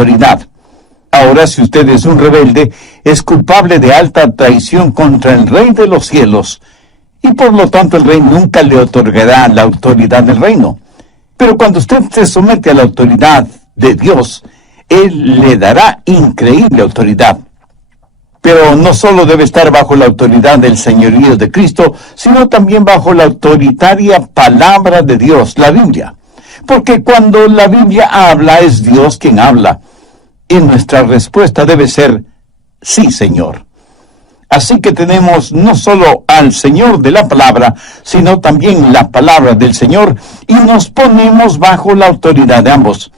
autoridad. Ahora, si usted es un rebelde, es culpable de alta traición contra el Rey de los cielos, y por lo tanto el Rey nunca le otorgará la autoridad del reino. Pero cuando usted se somete a la autoridad de Dios, Él le dará increíble autoridad. Pero no solo debe estar bajo la autoridad del señorío de Cristo, sino también bajo la autoritaria palabra de Dios, la Biblia. Porque cuando la Biblia habla, es Dios quien habla. Y nuestra respuesta debe ser, sí, Señor. Así que tenemos no solo al Señor de la palabra, sino también la palabra del Señor, y nos ponemos bajo la autoridad de ambos.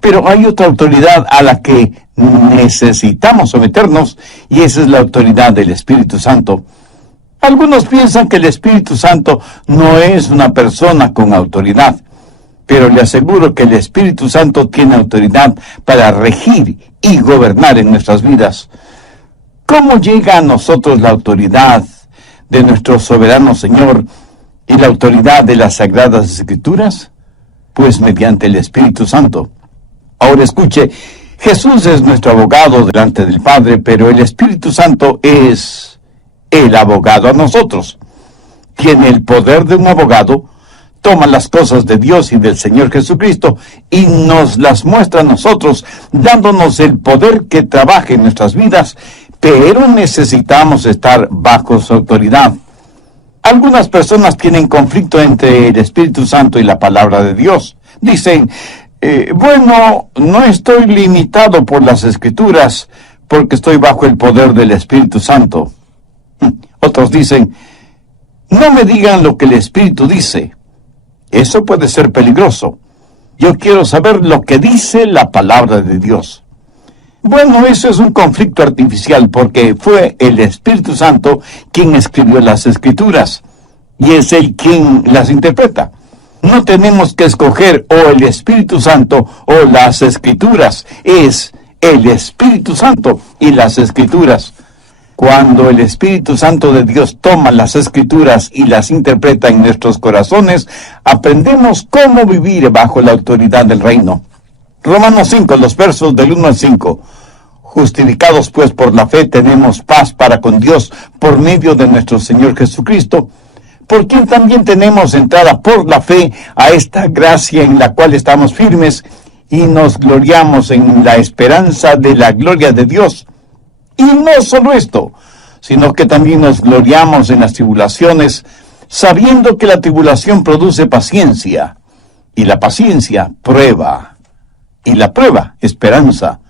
Pero hay otra autoridad a la que necesitamos someternos, y esa es la autoridad del Espíritu Santo. Algunos piensan que el Espíritu Santo no es una persona con autoridad, pero le aseguro que el Espíritu Santo tiene autoridad para regir y gobernar en nuestras vidas. ¿Cómo llega a nosotros la autoridad de nuestro soberano Señor y la autoridad de las Sagradas Escrituras? Pues mediante el Espíritu Santo. Ahora escuche, Jesús es nuestro abogado delante del Padre, pero el Espíritu Santo es el abogado a nosotros. Tiene el poder de un abogado, toma las cosas de Dios y del Señor Jesucristo y nos las muestra a nosotros, dándonos el poder que trabaje en nuestras vidas, pero necesitamos estar bajo su autoridad. Algunas personas tienen conflicto entre el Espíritu Santo y la palabra de Dios. Dicen, bueno, no estoy limitado por las Escrituras porque estoy bajo el poder del Espíritu Santo. Otros dicen, no me digan lo que el Espíritu dice. Eso puede ser peligroso. Yo quiero saber lo que dice la palabra de Dios. Bueno, eso es un conflicto artificial porque fue el Espíritu Santo quien escribió las Escrituras y es Él quien las interpreta. No tenemos que escoger o el Espíritu Santo o las Escrituras. Es el Espíritu Santo y las Escrituras. Cuando el Espíritu Santo de Dios toma las Escrituras y las interpreta en nuestros corazones, aprendemos cómo vivir bajo la autoridad del reino. Romanos 5, los versos del 1 al 5. Justificados pues por la fe tenemos paz para con Dios por medio de nuestro Señor Jesucristo, por quien también tenemos entrada por la fe a esta gracia en la cual estamos firmes y nos gloriamos en la esperanza de la gloria de Dios. Y no solo esto, sino que también nos gloriamos en las tribulaciones, sabiendo que la tribulación produce paciencia, y la paciencia prueba, y la prueba esperanza,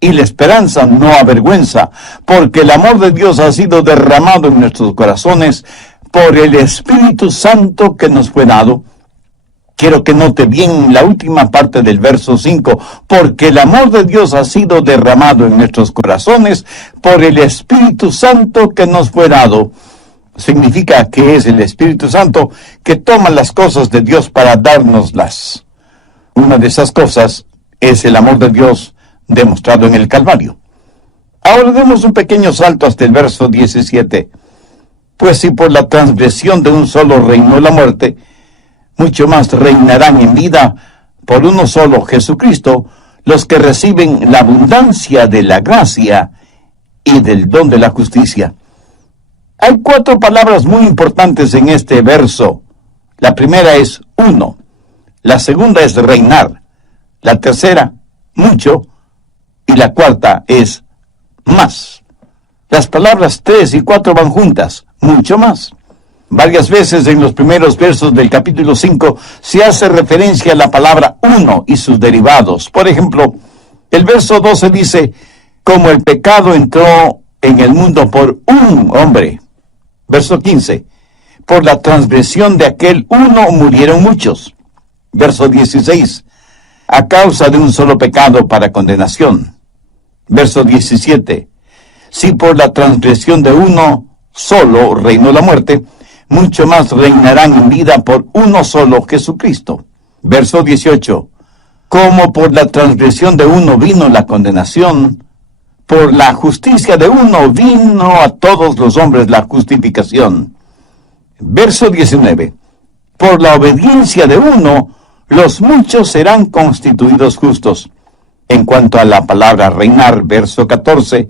y la esperanza no avergüenza, porque el amor de Dios ha sido derramado en nuestros corazones por el Espíritu Santo que nos fue dado. Quiero que note bien la última parte del verso 5, porque el amor de Dios ha sido derramado en nuestros corazones por el Espíritu Santo que nos fue dado. Significa que es el Espíritu Santo que toma las cosas de Dios para dárnoslas. Una de esas cosas es el amor de Dios demostrado en el Calvario. Ahora demos un pequeño salto hasta el verso 17. Pues si por la transgresión de un solo reinó la muerte, mucho más reinarán en vida por uno solo, Jesucristo, los que reciben la abundancia de la gracia y del don de la justicia. Hay 4 palabras muy importantes en este verso. La primera es uno, la segunda es reinar, la tercera, mucho, y la cuarta es más. Las palabras 3 y 4 van juntas, mucho más. Varias veces en los primeros versos del capítulo 5 se hace referencia a la palabra uno y sus derivados. Por ejemplo, el verso 12 dice, como el pecado entró en el mundo por un hombre. Verso 15, por la transgresión de aquel uno murieron muchos. Verso 16, a causa de un solo pecado para condenación. Verso 17, si por la transgresión de uno solo reinó la muerte, mucho más reinarán en vida por uno solo, Jesucristo. Verso 18. Como por la transgresión de uno vino la condenación, por la justicia de uno vino a todos los hombres la justificación. Verso 19. Por la obediencia de uno, los muchos serán constituidos justos. En cuanto a la palabra reinar, verso 14,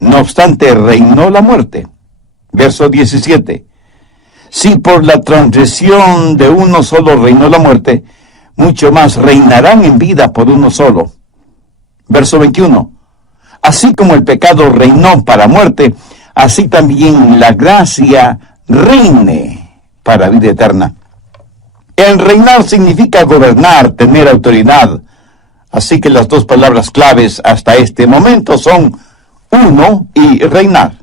no obstante reinó la muerte. Verso 17, si por la transgresión de uno solo reinó la muerte, mucho más reinarán en vida por uno solo. Verso 21, así como el pecado reinó para muerte, así también la gracia reine para vida eterna. El reinar significa gobernar, tener autoridad. Así que las dos palabras claves hasta este momento son uno y reinar.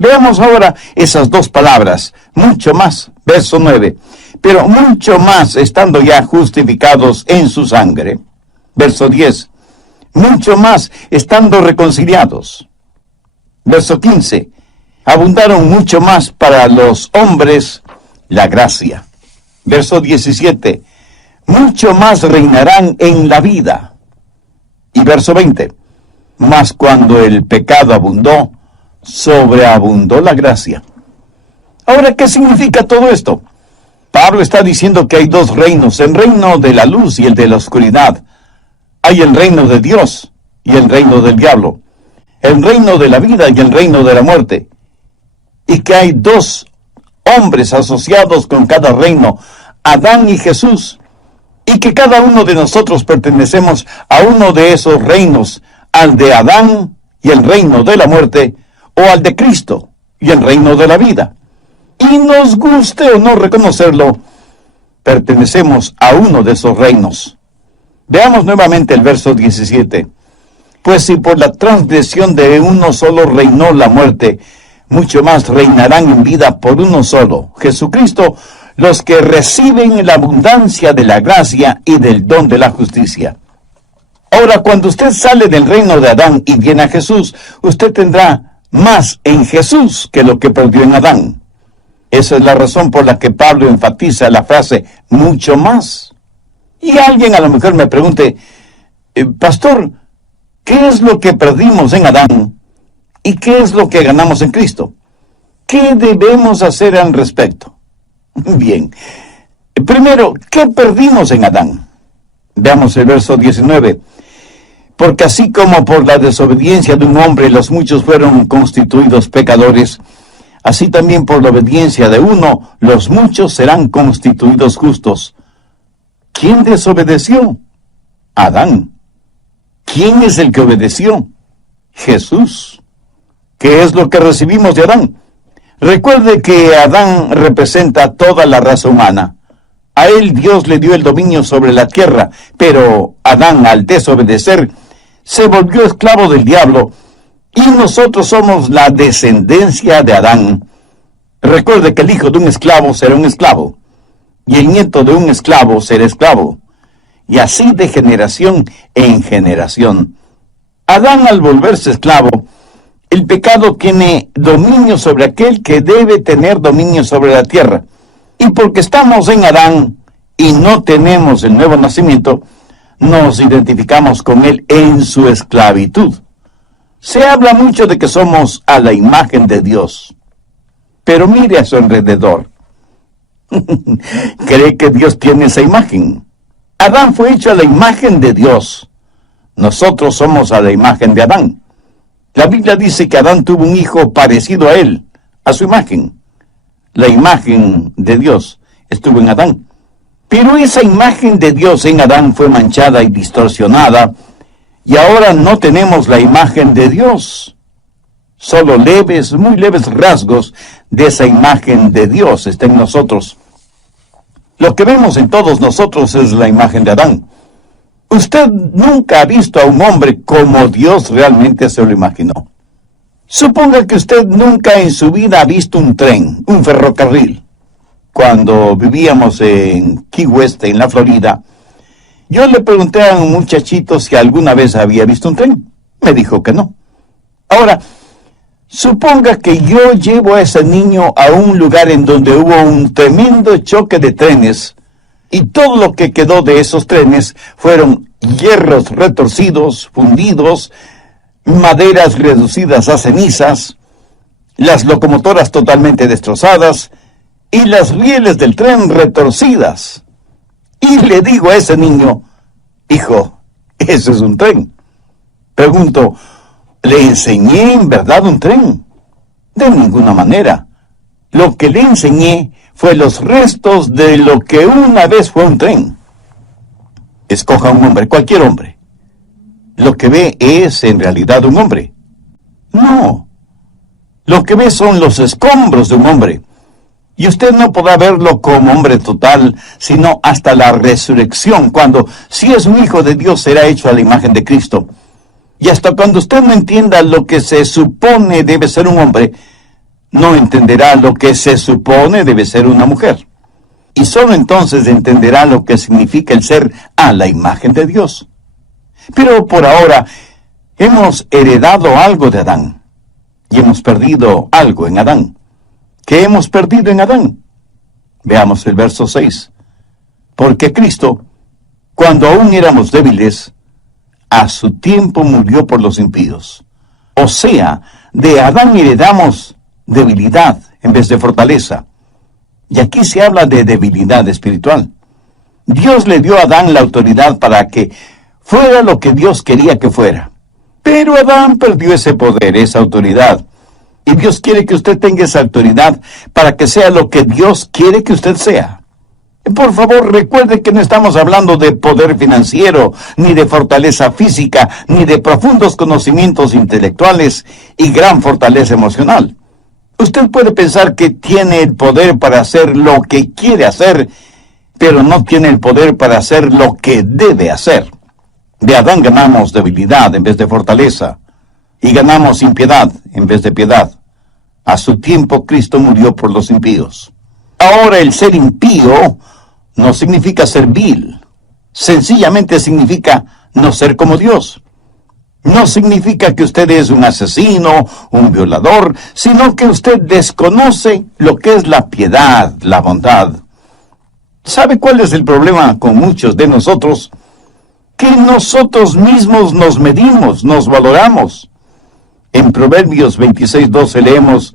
Veamos ahora esas dos palabras, mucho más, verso 9, pero mucho más estando ya justificados en su sangre. Verso 10, mucho más estando reconciliados. Verso 15, abundaron mucho más para los hombres la gracia. Verso 17, mucho más reinarán en la vida. Y verso 20, mas cuando el pecado abundó, sobreabundó la gracia. Ahora, ¿qué significa todo esto? Pablo está diciendo que hay dos reinos, el reino de la luz y el de la oscuridad. Hay el reino de Dios y el reino del diablo, el reino de la vida y el reino de la muerte. Y que hay dos hombres asociados con cada reino, Adán y Jesús, y que cada uno de nosotros pertenecemos a uno de esos reinos, al de Adán y el reino de la muerte, o al de Cristo y el reino de la vida. Y nos guste o no reconocerlo, pertenecemos a uno de esos reinos. Veamos nuevamente el verso 17. Pues si por la transgresión de uno solo reinó la muerte, mucho más reinarán en vida por uno solo, Jesucristo, los que reciben la abundancia de la gracia y del don de la justicia. Ahora, cuando usted sale del reino de Adán y viene a Jesús, usted tendrá más en Jesús que lo que perdió en Adán. Esa es la razón por la que Pablo enfatiza la frase mucho más. Y alguien a lo mejor me pregunte, pastor, ¿qué es lo que perdimos en Adán y qué es lo que ganamos en Cristo? ¿Qué debemos hacer al respecto? Bien, primero, ¿qué perdimos en Adán? Veamos el verso 19. Porque así como por la desobediencia de un hombre los muchos fueron constituidos pecadores, así también por la obediencia de uno los muchos serán constituidos justos. ¿Quién desobedeció? Adán. ¿Quién es el que obedeció? Jesús. ¿Qué es lo que recibimos de Adán? Recuerde que Adán representa toda la raza humana. A él Dios le dio el dominio sobre la tierra, pero Adán, al desobedecer, se volvió esclavo del diablo, y nosotros somos la descendencia de Adán. Recuerde que el hijo de un esclavo será un esclavo, y el nieto de un esclavo será esclavo, y así de generación en generación. Adán, al volverse esclavo, el pecado tiene dominio sobre aquel que debe tener dominio sobre la tierra. Y porque estamos en Adán y no tenemos el nuevo nacimiento, nos identificamos con él en su esclavitud. Se habla mucho de que somos a la imagen de Dios. Pero mire a su alrededor. ¿Cree que Dios tiene esa imagen? Adán fue hecho a la imagen de Dios. Nosotros somos a la imagen de Adán. La Biblia dice que Adán tuvo un hijo parecido a él, a su imagen. La imagen de Dios estuvo en Adán. Pero esa imagen de Dios en Adán fue manchada y distorsionada, y ahora no tenemos la imagen de Dios. Solo leves, muy leves rasgos de esa imagen de Dios está en nosotros. Lo que vemos en todos nosotros es la imagen de Adán. Usted nunca ha visto a un hombre como Dios realmente se lo imaginó. Suponga que usted nunca en su vida ha visto un tren, un ferrocarril. Cuando vivíamos en Key West, en la Florida, yo le pregunté a un muchachito si alguna vez había visto un tren. Me dijo que no. Ahora, suponga que yo llevo a ese niño a un lugar en donde hubo un tremendo choque de trenes, y todo lo que quedó de esos trenes fueron hierros retorcidos, fundidos, maderas reducidas a cenizas, las locomotoras totalmente destrozadas y las rieles del tren retorcidas. Y le digo a ese niño, hijo, Ese es un tren. Pregunto, ¿le enseñé en verdad un tren? De ninguna manera. Lo que le enseñé fue los restos de lo que una vez fue un tren. Escoja un hombre, cualquier hombre. Lo que ve es en realidad un hombre. No. Lo que ve son los escombros de un hombre. Y usted no podrá verlo como hombre total, sino hasta la resurrección, cuando, si es un hijo de Dios, será hecho a la imagen de Cristo. Y hasta cuando usted no entienda lo que se supone debe ser un hombre, no entenderá lo que se supone debe ser una mujer. Y solo entonces entenderá lo que significa el ser a la imagen de Dios. Pero por ahora hemos heredado algo de Adán. Y hemos perdido algo en Adán. ¿Qué hemos perdido en Adán? Veamos el verso 6. Porque Cristo, cuando aún éramos débiles, a su tiempo murió por los impíos. O sea, de Adán heredamos debilidad en vez de fortaleza. Y aquí se habla de debilidad espiritual. Dios le dio a Adán la autoridad para que fuera lo que Dios quería que fuera. Pero Adán perdió ese poder, esa autoridad. Y Dios quiere que usted tenga esa autoridad para que sea lo que Dios quiere que usted sea. Por favor, recuerde que no estamos hablando de poder financiero, ni de fortaleza física, ni de profundos conocimientos intelectuales y gran fortaleza emocional. Usted puede pensar que tiene el poder para hacer lo que quiere hacer, pero no tiene el poder para hacer lo que debe hacer. De Adán ganamos debilidad en vez de fortaleza, y ganamos impiedad en vez de piedad. A su tiempo Cristo murió por los impíos. Ahora el ser impío no significa ser vil. Sencillamente significa no ser como Dios. No significa que usted es un asesino, un violador, sino que usted desconoce lo que es la piedad, la bondad. ¿Sabe cuál es el problema con muchos de nosotros? Que nosotros mismos nos medimos, nos valoramos. En Proverbios 26:12 leemos,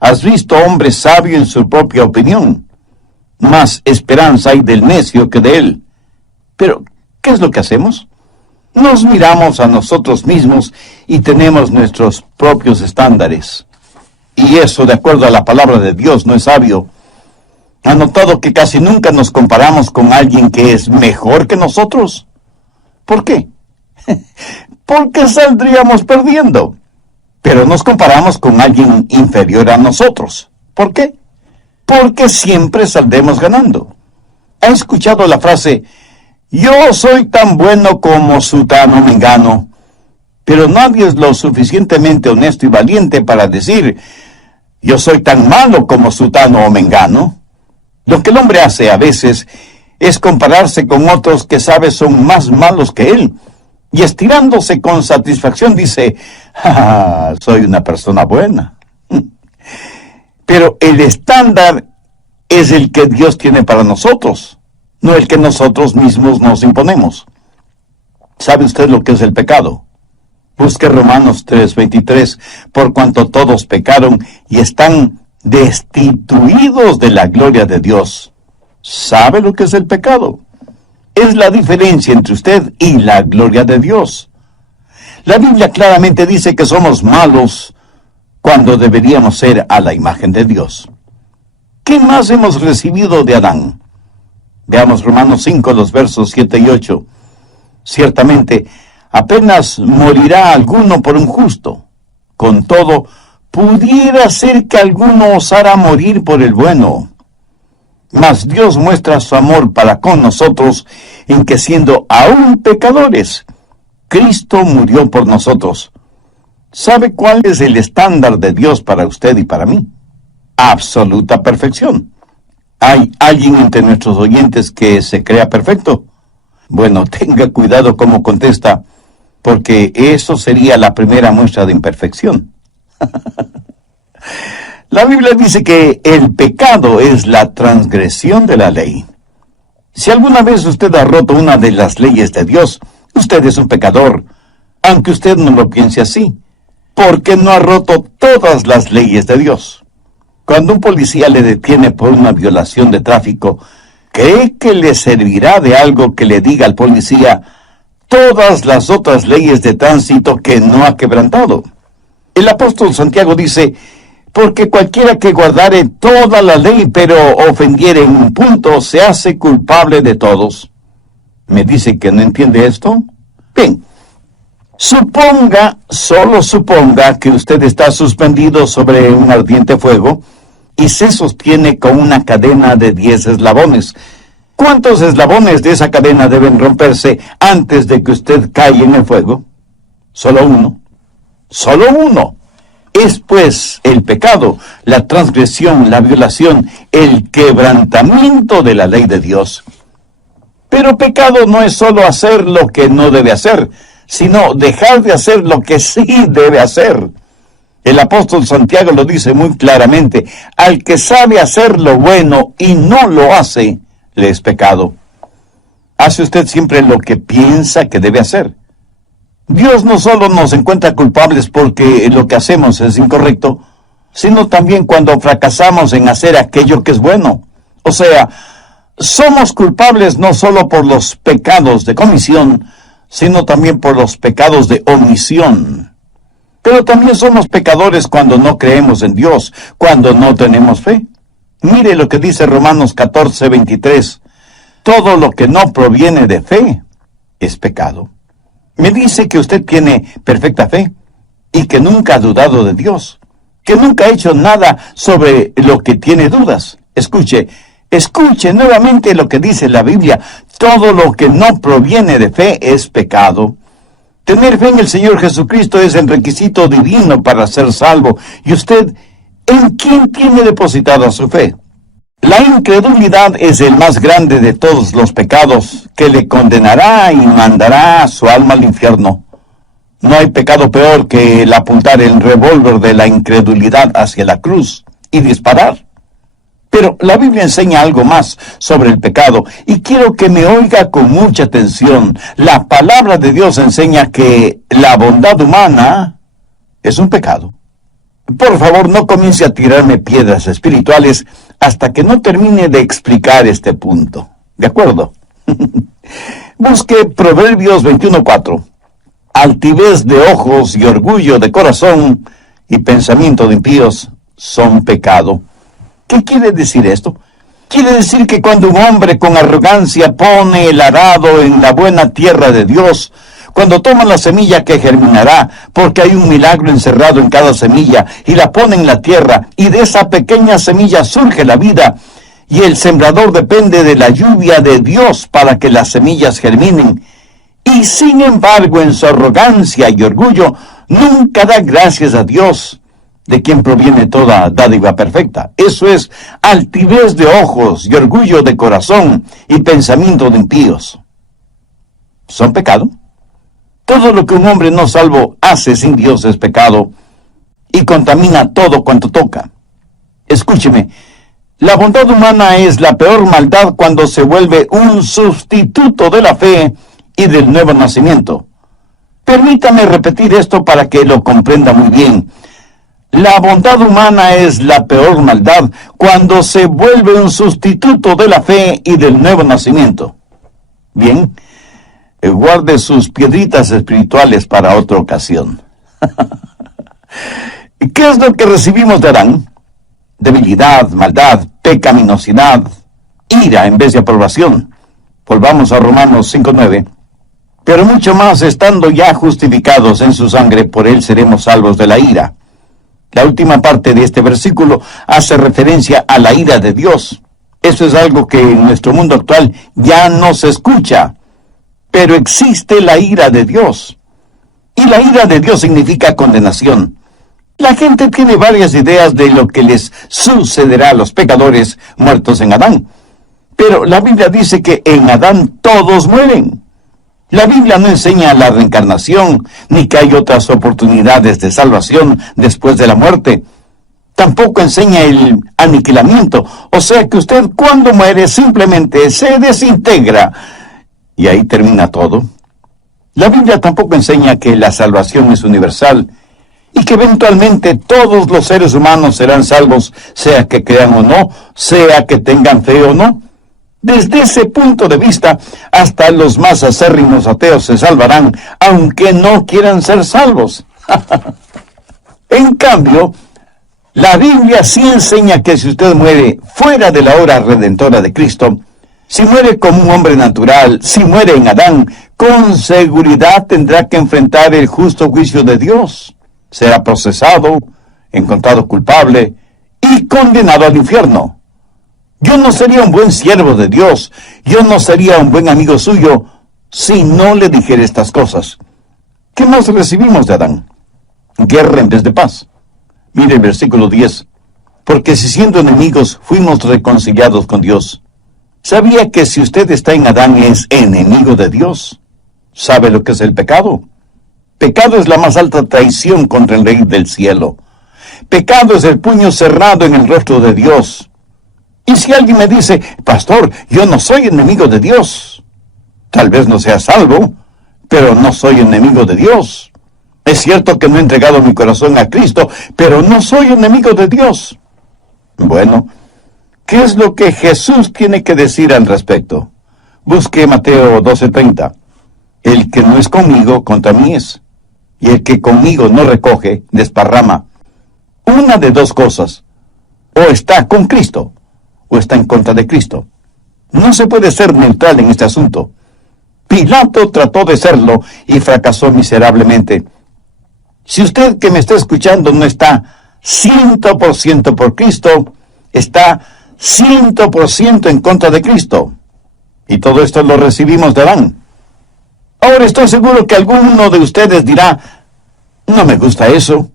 «Has visto hombre sabio en su propia opinión, más esperanza hay del necio que de él». Pero, ¿qué es lo que hacemos? Nos miramos a nosotros mismos y tenemos nuestros propios estándares. Y eso, de acuerdo a la palabra de Dios, no es sabio. ¿Ha notado que casi nunca nos comparamos con alguien que es mejor que nosotros? ¿Por qué? Porque saldríamos perdiendo. Pero nos comparamos con alguien inferior a nosotros. ¿Por qué? Porque siempre saldremos ganando. ¿Ha escuchado la frase, yo soy tan bueno como sutano mengano? Pero nadie es lo suficientemente honesto y valiente para decir, yo soy tan malo como sutano o mengano. Lo que el hombre hace a veces es compararse con otros que sabe son más malos que él. Y estirándose con satisfacción dice, soy una persona buena. Pero el estándar es el que Dios tiene para nosotros, no el que nosotros mismos nos imponemos. ¿Sabe usted lo que es el pecado? Busque Romanos 3:23, por cuanto todos pecaron y están destituidos de la gloria de Dios. ¿Sabe lo que es el pecado? Es la diferencia entre usted y la gloria de Dios. La Biblia claramente dice que somos malos cuando deberíamos ser a la imagen de Dios. ¿Qué más hemos recibido de Adán? Veamos Romanos 5, los versos 7 y 8. Ciertamente, apenas morirá alguno por un justo. Con todo, pudiera ser que alguno osara morir por el bueno. Mas Dios muestra su amor para con nosotros en que siendo aún pecadores, Cristo murió por nosotros. ¿Sabe cuál es el estándar de Dios para usted y para mí? Absoluta perfección. ¿Hay alguien entre nuestros oyentes que se crea perfecto? Bueno, tenga cuidado cómo contesta, porque eso sería la primera muestra de imperfección. La Biblia dice que el pecado es la transgresión de la ley. Si alguna vez usted ha roto una de las leyes de Dios, usted es un pecador, aunque usted no lo piense así, porque no ha roto todas las leyes de Dios. Cuando un policía le detiene por una violación de tráfico, ¿cree que le servirá de algo que le diga al policía, todas las otras leyes de tránsito que no ha quebrantado. El apóstol Santiago dice, porque cualquiera que guardare toda la ley, pero ofendiere en un punto, se hace culpable de todos. ¿Me dice que no entiende esto? Bien, solo suponga que usted está suspendido sobre un ardiente fuego y se sostiene con una cadena de 10 eslabones. ¿Cuántos eslabones de esa cadena deben romperse antes de que usted caiga en el fuego? Solo uno. Solo uno. Es pues el pecado, la transgresión, la violación, el quebrantamiento de la ley de Dios. Pero pecado no es solo hacer lo que no debe hacer, sino dejar de hacer lo que sí debe hacer. El apóstol Santiago lo dice muy claramente, al que sabe hacer lo bueno y no lo hace, le es pecado. ¿Hace usted siempre lo que piensa que debe hacer? Dios no solo nos encuentra culpables porque lo que hacemos es incorrecto, sino también cuando fracasamos en hacer aquello que es bueno. O sea, somos culpables no solo por los pecados de comisión, sino también por los pecados de omisión. Pero también somos pecadores cuando no creemos en Dios, cuando no tenemos fe. Mire lo que dice Romanos 14:23. Todo lo que no proviene de fe es pecado. Me dice que usted tiene perfecta fe y que nunca ha dudado de Dios, que nunca ha hecho nada sobre lo que tiene dudas. Escuche nuevamente lo que dice la Biblia. Todo lo que no proviene de fe es pecado. Tener fe en el Señor Jesucristo es el requisito divino para ser salvo. ¿Y usted en quién tiene depositada su fe? La incredulidad es el más grande de todos los pecados, que le condenará y mandará su alma al infierno. No hay pecado peor que el apuntar el revólver de la incredulidad hacia la cruz y disparar. Pero la Biblia enseña algo más sobre el pecado, y quiero que me oiga con mucha atención. La palabra de Dios enseña que la bondad humana es un pecado. Por favor, no comience a tirarme piedras espirituales hasta que no termine de explicar este punto. ¿De acuerdo? Busque Proverbios 21:4. Altivez de ojos y orgullo de corazón y pensamiento de impíos son pecado. ¿Qué quiere decir esto? Quiere decir que cuando un hombre con arrogancia pone el arado en la buena tierra de Dios, cuando toma la semilla que germinará, porque hay un milagro encerrado en cada semilla, y la pone en la tierra, y de esa pequeña semilla surge la vida, y el sembrador depende de la lluvia de Dios para que las semillas germinen, y sin embargo en su arrogancia y orgullo nunca da gracias a Dios, de quien proviene toda dádiva perfecta. Eso es altivez de ojos y orgullo de corazón y pensamiento de impíos. ¿Son pecado? Todo lo que un hombre no salvo hace sin Dios es pecado y contamina todo cuanto toca. Escúcheme, la bondad humana es la peor maldad cuando se vuelve un sustituto de la fe y del nuevo nacimiento. Permítame repetir esto para que lo comprenda muy bien. La bondad humana es la peor maldad cuando se vuelve un sustituto de la fe y del nuevo nacimiento. Bien, guarde sus piedritas espirituales para otra ocasión. ¿Qué es lo que recibimos de Adán? Debilidad, maldad, pecaminosidad, ira en vez de aprobación. Volvamos a Romanos 5:9. Pero mucho más, estando ya justificados en su sangre, por él seremos salvos de la ira. La última parte de este versículo hace referencia a la ira de Dios. Eso es algo que en nuestro mundo actual ya no se escucha. Pero existe la ira de Dios. Y la ira de Dios significa condenación. La gente tiene varias ideas de lo que les sucederá a los pecadores muertos en Adán. Pero la Biblia dice que en Adán todos mueren. La Biblia no enseña la reencarnación, ni que hay otras oportunidades de salvación después de la muerte. Tampoco enseña el aniquilamiento. O sea que usted cuando muere simplemente se desintegra. Y ahí termina todo. La Biblia tampoco enseña que la salvación es universal y que eventualmente todos los seres humanos serán salvos, sea que crean o no, sea que tengan fe o no. Desde ese punto de vista, hasta los más acérrimos ateos se salvarán, aunque no quieran ser salvos. En cambio, la Biblia sí enseña que si usted muere fuera de la hora redentora de Cristo, si muere como un hombre natural, si muere en Adán, con seguridad tendrá que enfrentar el justo juicio de Dios. Será procesado, encontrado culpable y condenado al infierno. Yo no sería un buen siervo de Dios, yo no sería un buen amigo suyo, si no le dijera estas cosas. ¿Qué más recibimos de Adán? Guerra en vez de paz. Mire el versículo 10. Porque si siendo enemigos fuimos reconciliados con Dios. ¿Sabía que si usted está en Adán es enemigo de Dios? ¿Sabe lo que es el pecado? Pecado es la más alta traición contra el Rey del cielo. Pecado es el puño cerrado en el rostro de Dios. Y si alguien me dice, pastor, yo no soy enemigo de Dios. Tal vez no sea salvo, pero no soy enemigo de Dios. Es cierto que no he entregado mi corazón a Cristo, pero no soy enemigo de Dios. Bueno, ¿qué es lo que Jesús tiene que decir al respecto? Busque Mateo 12:30. El que no es conmigo, contra mí es. Y el que conmigo no recoge, desparrama. Una de dos cosas. O está con Cristo, o está en contra de Cristo. No se puede ser neutral en este asunto. Pilato trató de serlo y fracasó miserablemente. Si usted que me está escuchando no está 100% por Cristo, está 100% en contra de Cristo. Y todo esto lo recibimos de Adán. Ahora estoy seguro que alguno de ustedes dirá, no me gusta eso.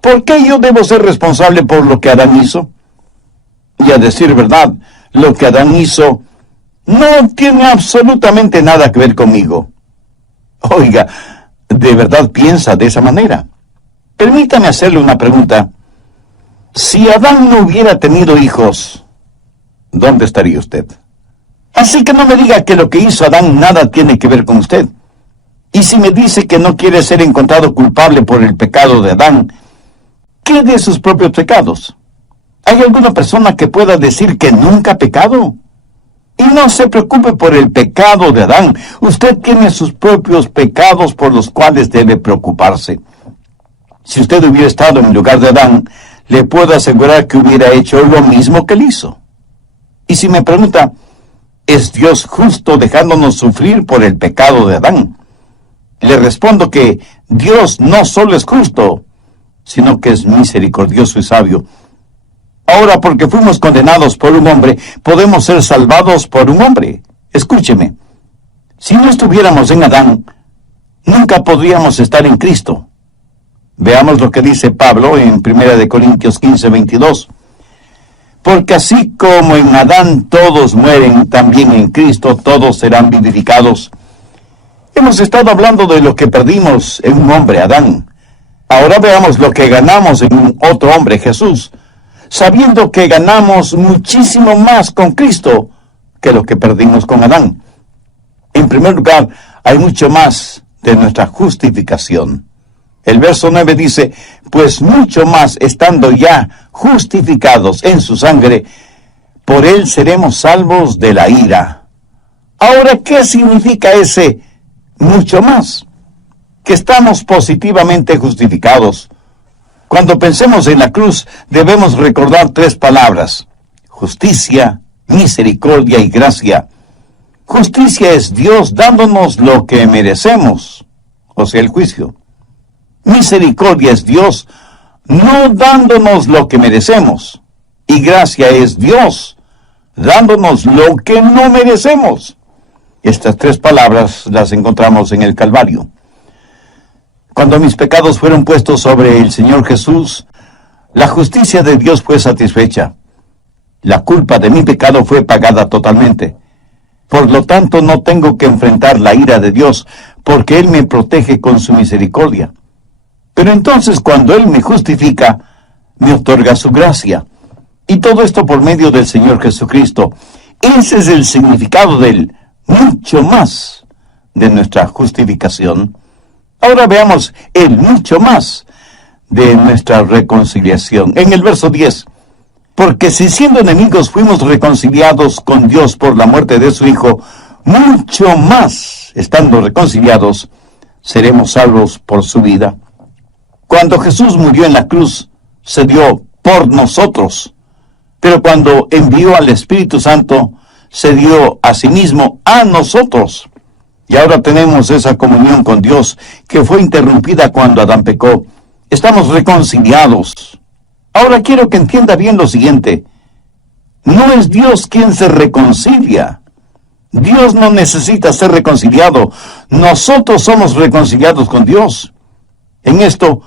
¿Por qué yo debo ser responsable por lo que Adán hizo? Y a decir verdad, lo que Adán hizo no tiene absolutamente nada que ver conmigo. Oiga, ¿de verdad piensa de esa manera? Permítame hacerle una pregunta. Si Adán no hubiera tenido hijos, ¿dónde estaría usted? Así que no me diga que lo que hizo Adán nada tiene que ver con usted. Y si me dice que no quiere ser encontrado culpable por el pecado de Adán, ¿qué de sus propios pecados? ¿Hay alguna persona que pueda decir que nunca ha pecado? Y no se preocupe por el pecado de Adán. Usted tiene sus propios pecados por los cuales debe preocuparse. Si usted hubiera estado en el lugar de Adán, le puedo asegurar que hubiera hecho lo mismo que él hizo. Y si me pregunta, ¿es Dios justo dejándonos sufrir por el pecado de Adán? Le respondo que Dios no solo es justo, sino que es misericordioso y sabio. Ahora, porque fuimos condenados por un hombre, podemos ser salvados por un hombre. Escúcheme, si no estuviéramos en Adán, nunca podríamos estar en Cristo. Veamos lo que dice Pablo en 1 Corintios 15:22. Porque así como en Adán todos mueren, también en Cristo todos serán vivificados. Hemos estado hablando de lo que perdimos en un hombre, Adán. Ahora veamos lo que ganamos en un otro hombre, Jesús, sabiendo que ganamos muchísimo más con Cristo que lo que perdimos con Adán. En primer lugar, hay mucho más de nuestra justificación. El verso 9 dice, pues mucho más estando ya justificados en su sangre, por él seremos salvos de la ira. Ahora, ¿qué significa ese mucho más? Que estamos positivamente justificados. Cuando pensemos en la cruz, debemos recordar tres palabras: justicia, misericordia y gracia. Justicia es Dios dándonos lo que merecemos, o sea, el juicio. Misericordia es Dios no dándonos lo que merecemos. Y gracia es Dios dándonos lo que no merecemos. Estas tres palabras las encontramos en el Calvario. Cuando mis pecados fueron puestos sobre el Señor Jesús, la justicia de Dios fue satisfecha. La culpa de mi pecado fue pagada totalmente. Por lo tanto, no tengo que enfrentar la ira de Dios, porque Él me protege con su misericordia. Pero entonces, cuando Él me justifica, me otorga su gracia. Y todo esto por medio del Señor Jesucristo. Ese es el significado del mucho más de nuestra justificación. Ahora veamos el mucho más de nuestra reconciliación. En el verso 10, Porque si siendo enemigos fuimos reconciliados con Dios por la muerte de su Hijo, mucho más, estando reconciliados, seremos salvos por su vida. Cuando Jesús murió en la cruz, se dio por nosotros. Pero cuando envió al Espíritu Santo, se dio a sí mismo a nosotros. Y ahora tenemos esa comunión con Dios que fue interrumpida cuando Adán pecó. Estamos reconciliados. Ahora quiero que entienda bien lo siguiente. No es Dios quien se reconcilia. Dios no necesita ser reconciliado. Nosotros somos reconciliados con Dios. En esto,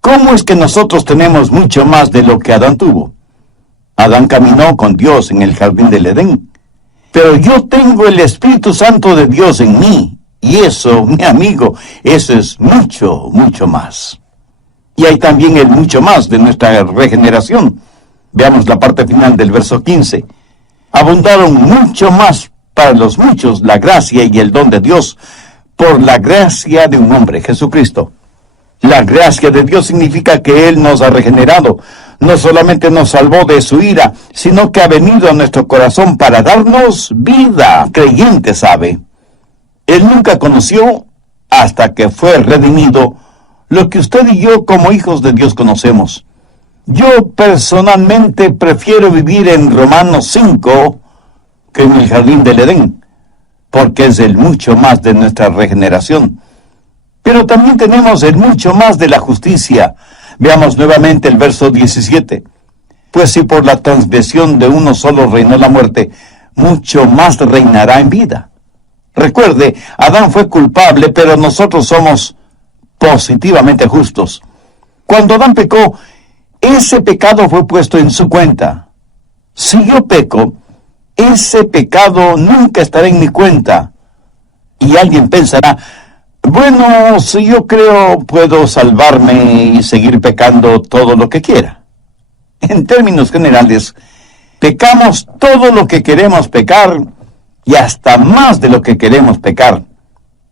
¿cómo es que nosotros tenemos mucho más de lo que Adán tuvo? Adán caminó con Dios en el jardín del Edén. Pero yo tengo el Espíritu Santo de Dios en mí. Y eso, mi amigo, eso es mucho, mucho más. Y hay también el mucho más de nuestra regeneración. Veamos la parte final del verso 15. Abundaron mucho más para los muchos la gracia y el don de Dios por la gracia de un hombre, Jesucristo. La gracia de Dios significa que Él nos ha regenerado. No solamente nos salvó de su ira, sino que ha venido a nuestro corazón para darnos vida. Creyente sabe. Él nunca conoció, hasta que fue redimido, lo que usted y yo como hijos de Dios conocemos. Yo personalmente prefiero vivir en Romanos 5 que en el jardín del Edén, porque es el mucho más de nuestra regeneración. Pero también tenemos el mucho más de la justicia. Veamos nuevamente el verso 17. Pues si por la transgresión de uno solo reinó la muerte, mucho más reinará en vida. Recuerde, Adán fue culpable, pero nosotros somos positivamente justos. Cuando Adán pecó, ese pecado fue puesto en su cuenta. Si yo peco, ese pecado nunca estará en mi cuenta. Y alguien pensará, bueno, si yo creo, puedo salvarme y seguir pecando todo lo que quiera. En términos generales, pecamos todo lo que queremos pecar y hasta más de lo que queremos pecar.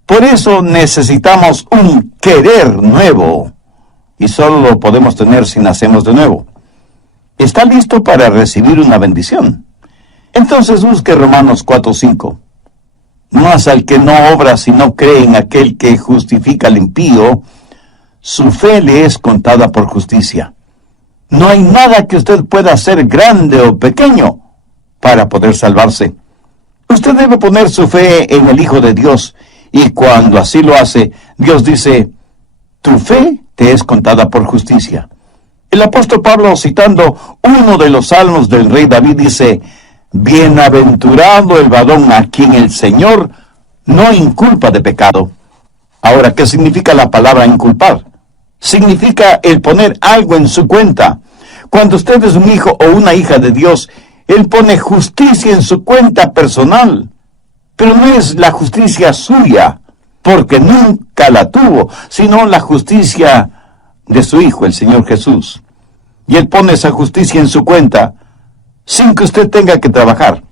Por eso necesitamos un querer nuevo, y solo lo podemos tener si nacemos de nuevo. ¿Está listo para recibir una bendición? Entonces busque Romanos 4:5. Mas al que no obra sino cree en aquel que justifica al impío, su fe le es contada por justicia. No hay nada que usted pueda hacer grande o pequeño para poder salvarse. Usted debe poner su fe en el Hijo de Dios, y cuando así lo hace, Dios dice, tu fe te es contada por justicia. El apóstol Pablo, citando uno de los salmos del rey David, dice, bienaventurado el varón a quien el Señor no inculpa de pecado. Ahora, ¿qué significa la palabra inculpar? Significa el poner algo en su cuenta. Cuando usted es un hijo o una hija de Dios, Él pone justicia en su cuenta personal. Pero no es la justicia suya, porque nunca la tuvo, sino la justicia de su Hijo, el Señor Jesús. Y Él pone esa justicia en su cuenta, sin que usted tenga que trabajar.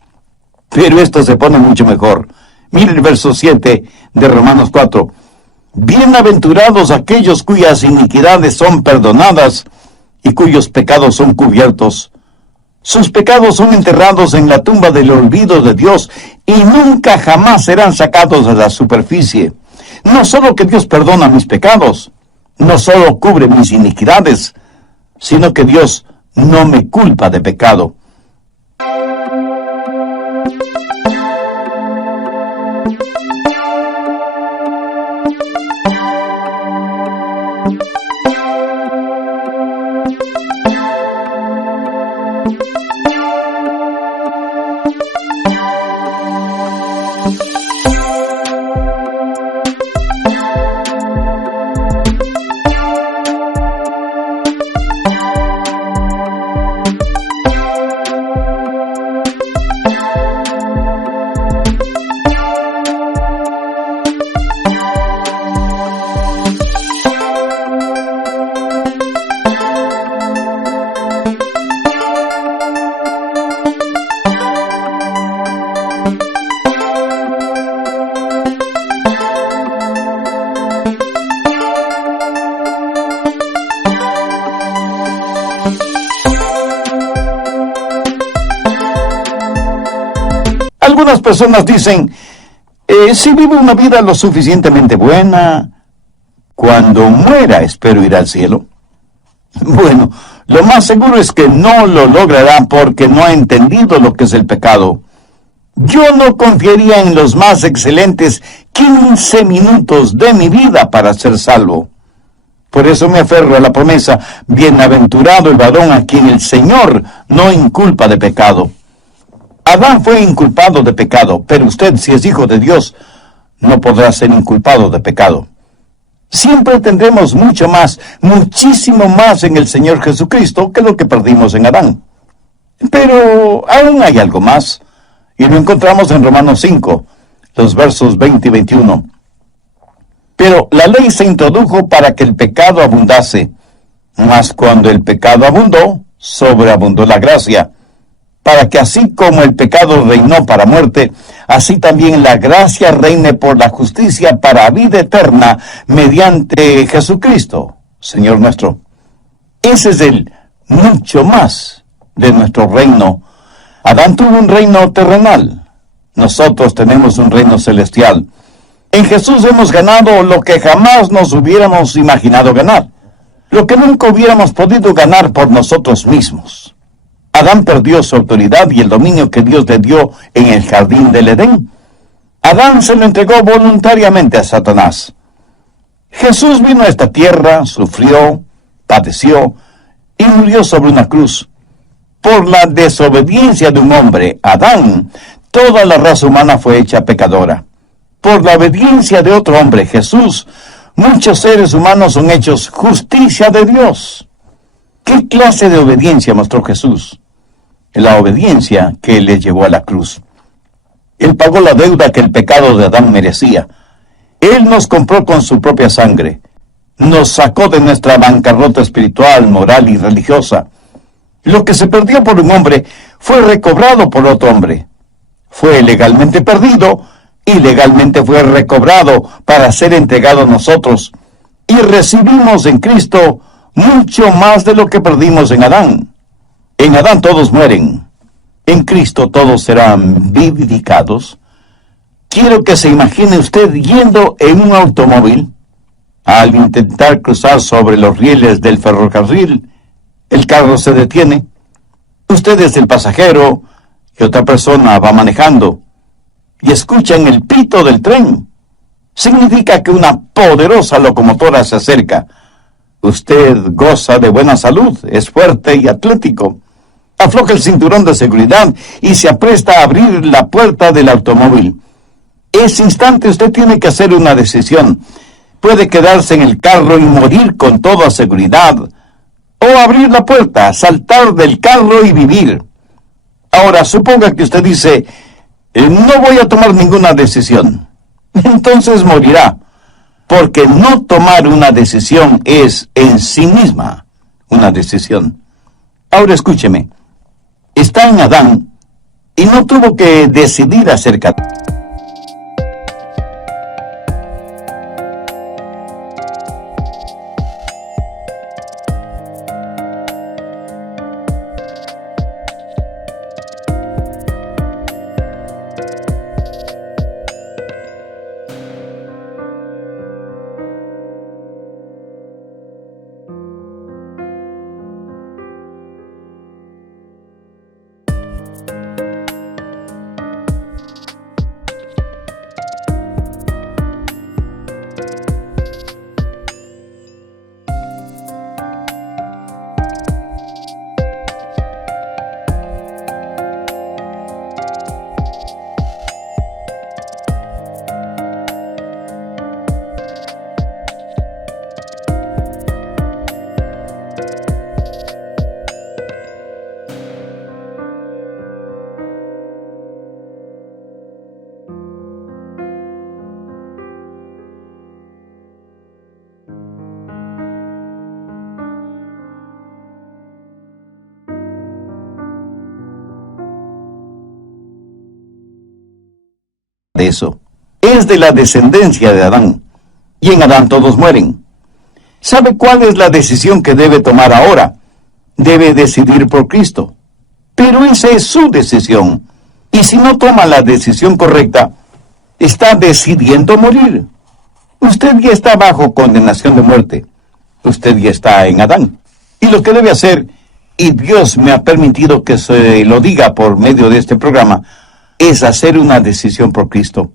Pero esto se pone mucho mejor. Mire el verso 7 de Romanos 4. Bienaventurados aquellos cuyas iniquidades son perdonadas y cuyos pecados son cubiertos. Sus pecados son enterrados en la tumba del olvido de Dios y nunca jamás serán sacados a la superficie. No solo que Dios perdona mis pecados, no solo cubre mis iniquidades, sino que Dios no me culpa de pecado. Algunas personas dicen, si vivo una vida lo suficientemente buena, cuando muera espero ir al cielo. Bueno, lo más seguro es que no lo logrará porque no ha entendido lo que es el pecado. Yo no confiaría en los más excelentes 15 minutos de mi vida para ser salvo. Por eso me aferro a la promesa, bienaventurado el varón a quien el Señor no inculpa de pecado. Adán fue inculpado de pecado, pero usted, si es hijo de Dios, no podrá ser inculpado de pecado. Siempre tendremos mucho más, muchísimo más en el Señor Jesucristo que lo que perdimos en Adán. Pero aún hay algo más, y lo encontramos en Romanos 5, los versos 20 y 21. Pero la ley se introdujo para que el pecado abundase, mas cuando el pecado abundó, sobreabundó la gracia, para que así como el pecado reinó para muerte, así también la gracia reine por la justicia para vida eterna mediante Jesucristo, Señor nuestro. Ese es el mucho más de nuestro reino. Adán tuvo un reino terrenal. Nosotros tenemos un reino celestial. En Jesús hemos ganado lo que jamás nos hubiéramos imaginado ganar, lo que nunca hubiéramos podido ganar por nosotros mismos. Adán perdió su autoridad y el dominio que Dios le dio en el jardín del Edén. Adán se lo entregó voluntariamente a Satanás. Jesús vino a esta tierra, sufrió, padeció y murió sobre una cruz. Por la desobediencia de un hombre, Adán, toda la raza humana fue hecha pecadora. Por la obediencia de otro hombre, Jesús, muchos seres humanos son hechos justicia de Dios. ¿Qué clase de obediencia mostró Jesús? La obediencia que le llevó a la cruz. Él pagó la deuda que el pecado de Adán merecía. Él nos compró con su propia sangre. Nos sacó de nuestra bancarrota espiritual, moral y religiosa. Lo que se perdió por un hombre fue recobrado por otro hombre. Fue legalmente perdido y legalmente fue recobrado para ser entregado a nosotros. Y recibimos en Cristo mucho más de lo que perdimos en Adán. En Adán todos mueren. En Cristo todos serán vivificados. Quiero que se imagine usted yendo en un automóvil. Al intentar cruzar sobre los rieles del ferrocarril, el carro se detiene. Usted es el pasajero y otra persona va manejando. Y escuchan el pito del tren. Significa que una poderosa locomotora se acerca. Usted goza de buena salud, es fuerte y atlético. Afloja el cinturón de seguridad y se apresta a abrir la puerta del automóvil. Ese instante usted tiene que hacer una decisión. Puede quedarse en el carro y morir con toda seguridad, o abrir la puerta, saltar del carro y vivir. Ahora, suponga que usted dice, no voy a tomar ninguna decisión. Entonces morirá, porque no tomar una decisión es en sí misma una decisión. Ahora escúcheme, está en Adán y no tuvo que decidir acerca de... eso. Es de la descendencia de Adán. Y en Adán todos mueren. ¿Sabe cuál es la decisión que debe tomar ahora? Debe decidir por Cristo. Pero esa es su decisión. Y si no toma la decisión correcta, está decidiendo morir. Usted ya está bajo condenación de muerte. Usted ya está en Adán. Y lo que debe hacer, y Dios me ha permitido que se lo diga por medio de este programa, es hacer una decisión por Cristo.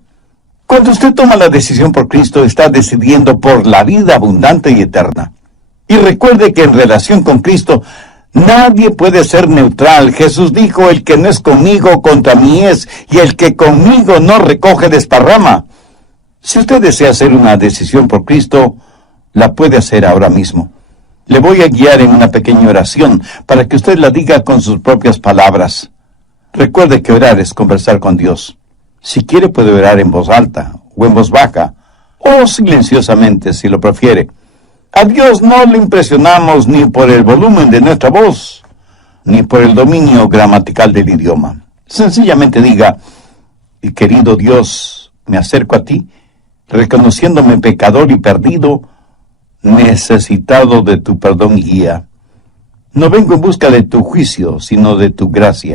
Cuando usted toma la decisión por Cristo, está decidiendo por la vida abundante y eterna. Y recuerde que en relación con Cristo, nadie puede ser neutral. Jesús dijo, el que no es conmigo, contra mí es, y el que conmigo no recoge, desparrama. Si usted desea hacer una decisión por Cristo, la puede hacer ahora mismo. Le voy a guiar en una pequeña oración para que usted la diga con sus propias palabras. Recuerde que orar es conversar con Dios. Si quiere puede orar en voz alta o en voz baja o silenciosamente si lo prefiere. A Dios no le impresionamos ni por el volumen de nuestra voz, ni por el dominio gramatical del idioma. Sencillamente diga, querido Dios, me acerco a ti, reconociéndome pecador y perdido, necesitado de tu perdón y guía. No vengo en busca de tu juicio, sino de tu gracia.